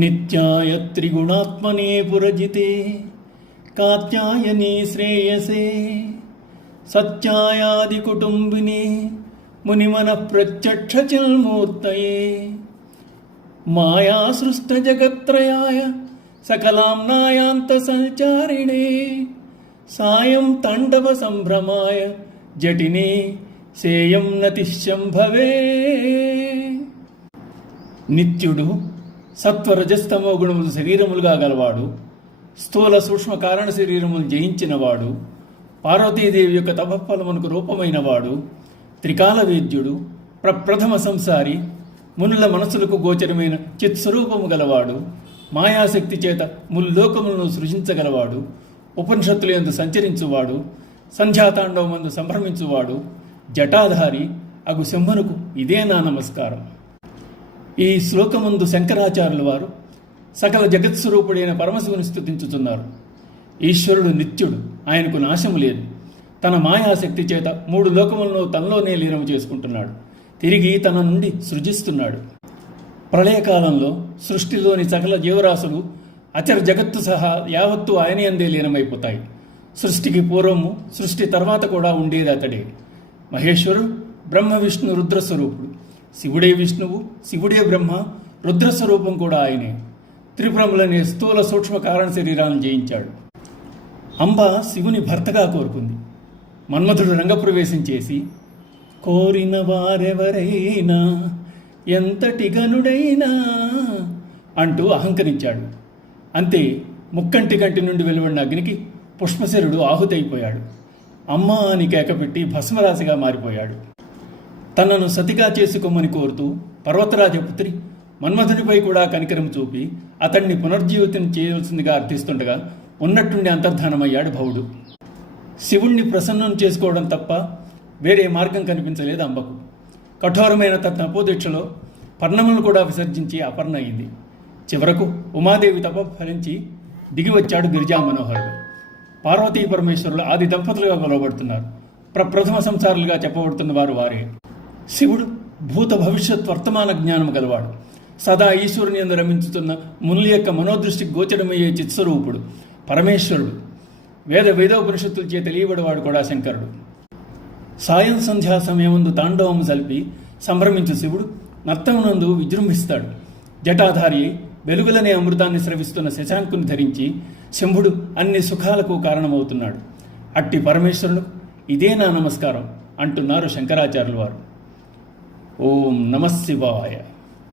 నిత్యాయ త్రిగుణాత్మనే పురజితే కాత్యాయని శ్రేయసే సత్యాయాది కుటుంబిని మునిమన ప్రత్యక్ష చిల్మూర్తయే మాయా సృష్ట జగత్రయాయ సకలాంనాయాంత సంచారిణే సాయం తాండవ సంభ్రమాయ జటినే సేయం నతిశంభవే. నిత్యుడు సత్వరజస్తమో గుణములు శరీరములుగా గలవాడు, స్థూల సూక్ష్మ కారణ శరీరములు జయించినవాడు, పార్వతీదేవి యొక్క తపఫలమునకు రూపమైనవాడు, త్రికాల వేద్యుడు, ప్రప్రథమ సంసారి, మునుల మనసులకు గోచరమైన చిత్స్వరూపము గలవాడు, మాయాశక్తి చేత ముల్లోకములను సృజించగలవాడు, ఉపనిషత్తుల యందు సంచరించువాడు, సంధ్యాతాండవమందు సంభ్రమించువాడు, జటాధారి అగు శంభనుకు ఇదే నా నమస్కారం. ఈ శ్లోకమందు శంకరాచార్యుల వారు సకల జగత్స్వరూపుడైన పరమశివుని స్తుతించుతున్నారు. ఈశ్వరుడు నిత్యుడు, ఆయనకు నాశము లేదు. తన మాయాశక్తి చేత 3 లోకములను తనలోనే లీనము చేసుకుంటున్నాడు. తిరిగి తన నుండి సృజిస్తున్నాడు. ప్రళయకాలంలో సృష్టిలోని సకల జీవరాశులు అచర జగత్తు సహా యావత్తు ఆయన యందే లీనమైపోతాయి. సృష్టికి పూర్వము, సృష్టి తర్వాత కూడా ఉండేది అతడే. మహేశ్వరుడు బ్రహ్మ విష్ణు రుద్రస్వరూపుడు. శివుడే విష్ణువు, శివుడే బ్రహ్మ, రుద్రస్వరూపం కూడా ఆయనే. త్రిపురములనే స్థూల సూక్ష్మ కారణ శరీరాలను జయించాడు. అంబ శివుని భర్తగా కోరుకుంది. మన్మధుడు రంగప్రవేశం చేసి కోరిన వారెవరైనా ఎంతటి గనుడైనా అంటూ అహంకరించాడు. అంతే, ముక్కంటి కంటి నుండి వెలువడిన అగ్నికి పుష్పశరుడు ఆహుతైపోయాడు. అమ్మా అని కేకపెట్టి భస్మరాశిగా మారిపోయాడు. తనను సతిగా చేసుకోమని కోరుతూ పర్వతరాజపుత్రి మన్మధునిపై కూడా కనికరం చూపి అతన్ని పునర్జీవితం చేయవలసిందిగా అర్థిస్తుండగా ఉన్నట్టుండి అంతర్ధానమయ్యాడు భవుడు. శివుణ్ణి ప్రసన్నం చేసుకోవడం తప్ప వేరే మార్గం కనిపించలేదు అంబకు. కఠోరమైన తపోదీక్షలో పర్ణములను కూడా విసర్జించి అపర్ణ అయింది. చివరకు ఉమాదేవి తప ఫలించి దిగివచ్చాడు గిరిజా మనోహరుడు. పార్వతీ పరమేశ్వరులు ఆది దంపతులుగా కొలవబడుతున్నారు. ప్రప్రథమ సంసారులుగా చెప్పబడుతున్న వారు వారే. శివుడు భూత భవిష్యత్ వర్తమాన జ్ఞానం గలవాడు. సదా ఈశ్వరుని యందు రమించుతున్న మునుల యొక్క మనోదృష్టికి గోచరమయ్యే చిత్స్వరూపుడు పరమేశ్వరుడు. వేదోపనిషత్తుల చే తెలియబడేవాడు కూడా శంకరుడు. సాయం సంధ్యా సమయమందు తాండవము సల్పి సంభ్రమించు శివుడు నర్తమునందు విజృంభిస్తాడు. జటాధారి వెలుగులనే అమృతాన్ని స్రవిస్తున్న శశాంకుని ధరించి శంభుడు అన్ని సుఖాలకు కారణమవుతున్నాడు. అట్టి పరమేశ్వరుడు ఇదే నా నమస్కారం అంటున్నారు శంకరాచార్యుల వారు. ఓం నమః శివాయ.